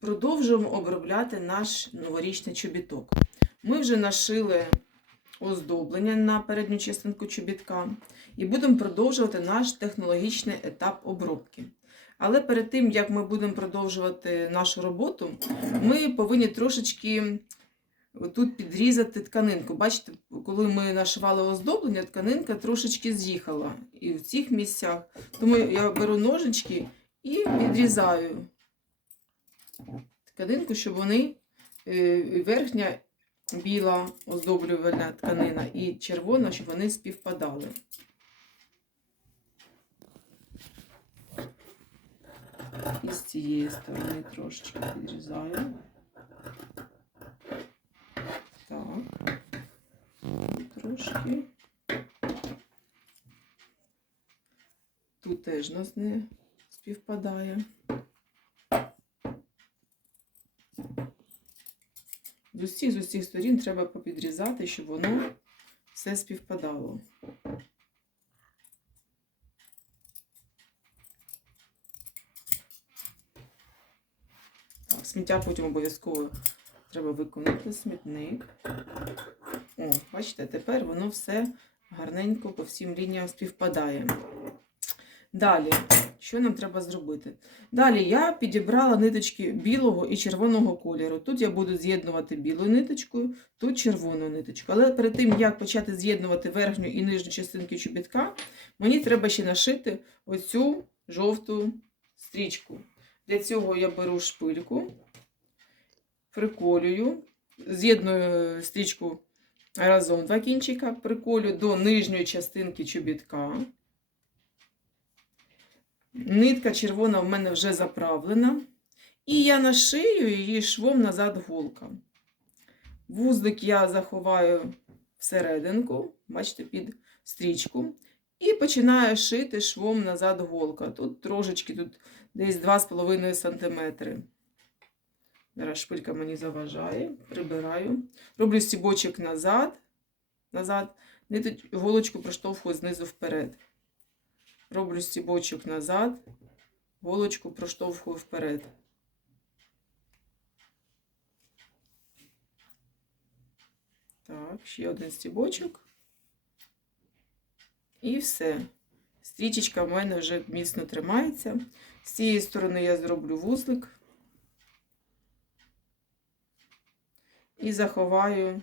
Продовжуємо обробляти наш новорічний чобіток. Ми вже нашили оздоблення на передню частинку чобітка і будемо продовжувати наш технологічний етап обробки. Але перед тим, як ми будемо продовжувати нашу роботу, ми повинні трошечки тут підрізати тканинку. Бачите, коли ми нашивали оздоблення, тканинка трошечки з'їхала і в цих місцях. Тому я беру ножички і відрізаю тканинку, щоб вони е, верхня біла оздоблювальна тканина і червона, щоб вони співпадали. І з цієї сторони трошечки підрізаю. Так. Трошки. Тут теж у нас не співпадає. З усіх з усіх сторін треба попідрізати, щоб воно все співпадало. Так, сміття потім обов'язково треба виконати смітник. О, бачите, тепер воно все гарненько по всім лініям співпадає. Далі, що нам треба зробити? Далі я підібрала ниточки білого і червоного кольору. Тут я буду з'єднувати білою ниточкою, тут червоною ниточкою. Але перед тим, як почати з'єднувати верхню і нижню частинки чобітка, мені треба ще нашити оцю жовту стрічку. Для цього я беру шпильку, приколюю, з'єдную стрічку разом два кінчика, приколю до нижньої частинки чобітка. Нитка червона в мене вже заправлена. І я нашию її швом назад голка. Вузлик я заховаю всерединку, бачите, під стрічку. І починаю шити швом назад голка. Тут трошечки, тут десь 2,5 см. Зараз шпилька мені заважає, прибираю. Роблю стібочок назад, назад, голочку проштовхую знизу вперед. Роблю стібочок назад, голочку проштовхую вперед. Так, ще один стібочок. І все. Стрічечка в мене вже міцно тримається. З цієї сторони я зроблю вузлик і заховаю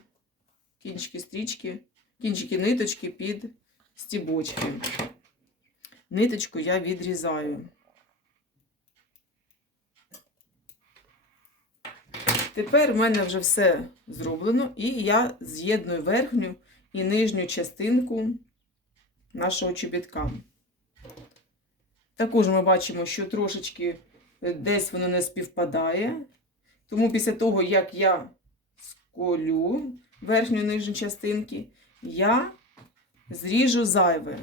кінчики стрічки, кінчики ниточки під стібочки. Ниточку я відрізаю. Тепер в мене вже все зроблено, і я з'єдную верхню і нижню частинку нашого чобітка. Також ми бачимо, що трошечки е, десь воно не співпадає. Тому після того, як я сколю верхню і нижню частинки, я зріжу зайве.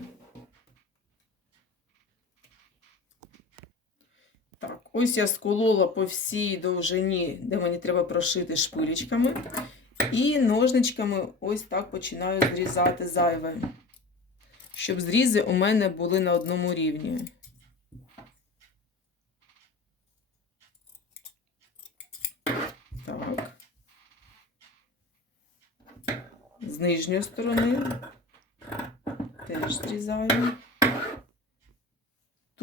Так, ось я сколола по всій довжині, де мені треба прошити шпилечками. І ножничками ось так починаю зрізати зайве, щоб зрізи у мене були на одному рівні. Так. З нижньої сторони теж зрізаю.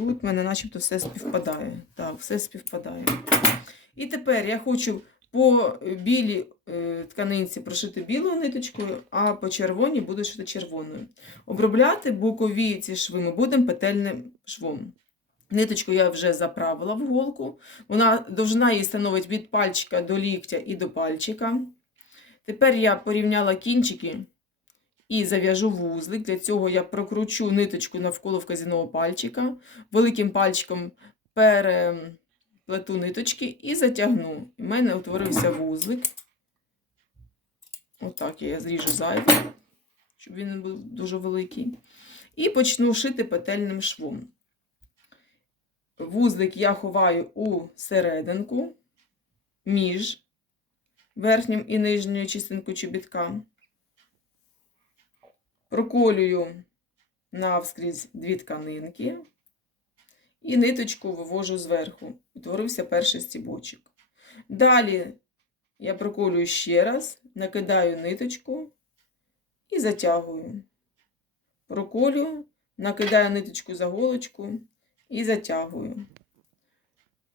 Тут в мене начебто все співпадає. Так, все співпадає. І тепер я хочу по білій е, тканинці прошити білою ниточкою, а по червоній буду шити червоною. Обробляти бокові ці шви ми будемо петельним швом. Ниточку я вже заправила в голку. Вона довжина її становить від пальчика до ліктя і до пальчика. Тепер я порівняла кінчики і зав'яжу вузлик. Для цього я прокручу ниточку навколо вказівного пальчика, великим пальчиком переплету ниточки і затягну. У мене утворився вузлик. Отак я зріжу зайве, щоб він не був дуже великий. І почну шити петельним швом. Вузлик я ховаю у серединку між верхнім і нижньою частинкою чобітка. Проколюю навскрізь дві тканинки і ниточку вивожу зверху. Утворився перший стібочок. Далі я проколюю ще раз, накидаю ниточку і затягую. Проколюю, накидаю ниточку за голочку і затягую.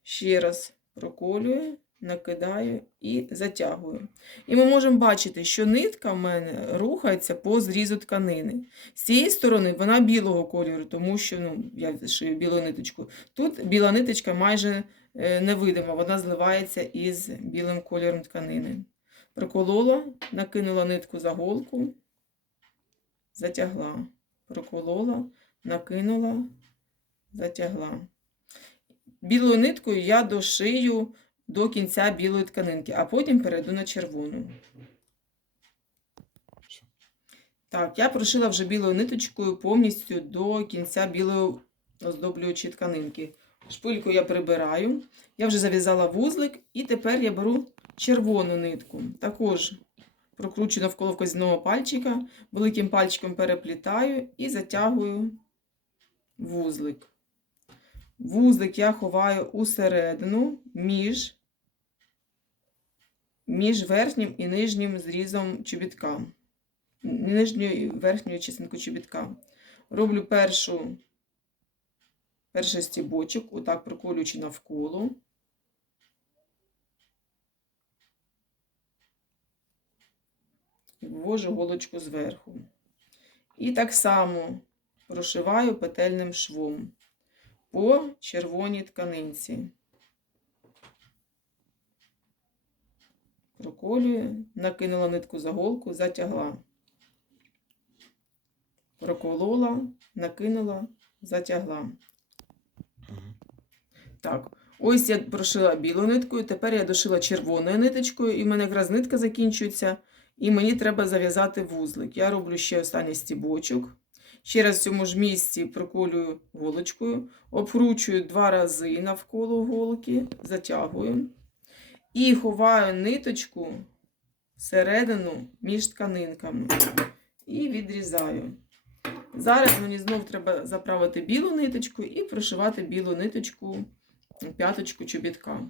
Ще раз проколюю, накидаю і затягую. І ми можемо бачити, що нитка в мене рухається по зрізу тканини. З цієї сторони вона білого кольору, тому що ну, я шию білу ниточку. Тут біла ниточка майже е, невидима, вона зливається із білим кольором тканини. Проколола, накинула нитку за голку, затягла. Проколола, накинула, затягла. Білою ниткою я дошию до кінця білої тканинки, а потім перейду на червону. Так, я прошила вже білою ниточкою повністю до кінця білої оздоблюючої тканинки. Шпильку я прибираю. Я вже зав'язала вузлик, і тепер я беру червону нитку. Також прокручую навколо вказівного пальчика, великим пальчиком переплітаю і затягую вузлик. Вузлик я ховаю усередину між, між верхнім і нижнім зрізом чобітка. Нижньою і верхньою частинкою чобітка. Роблю першу, перший стібочок, отак проколюючи навколо. І ввожу голочку зверху. І так само прошиваю петельним швом по червоній тканинці. Проколюю, накинула нитку за голку, затягла. Проколола, накинула, затягла. Так, ось я прошила білою ниткою, тепер я дошила червоною ниточкою, і в мене якраз нитка закінчується, і мені треба зав'язати вузлик. Я роблю ще останній стібочок. Ще раз в цьому ж місці проколюю голочкою, обкручую два рази навколо голки, затягую і ховаю ниточку всередину між тканинками і відрізаю. Зараз мені знов треба заправити білу ниточку і прошивати білу ниточку п'яточку чобітка.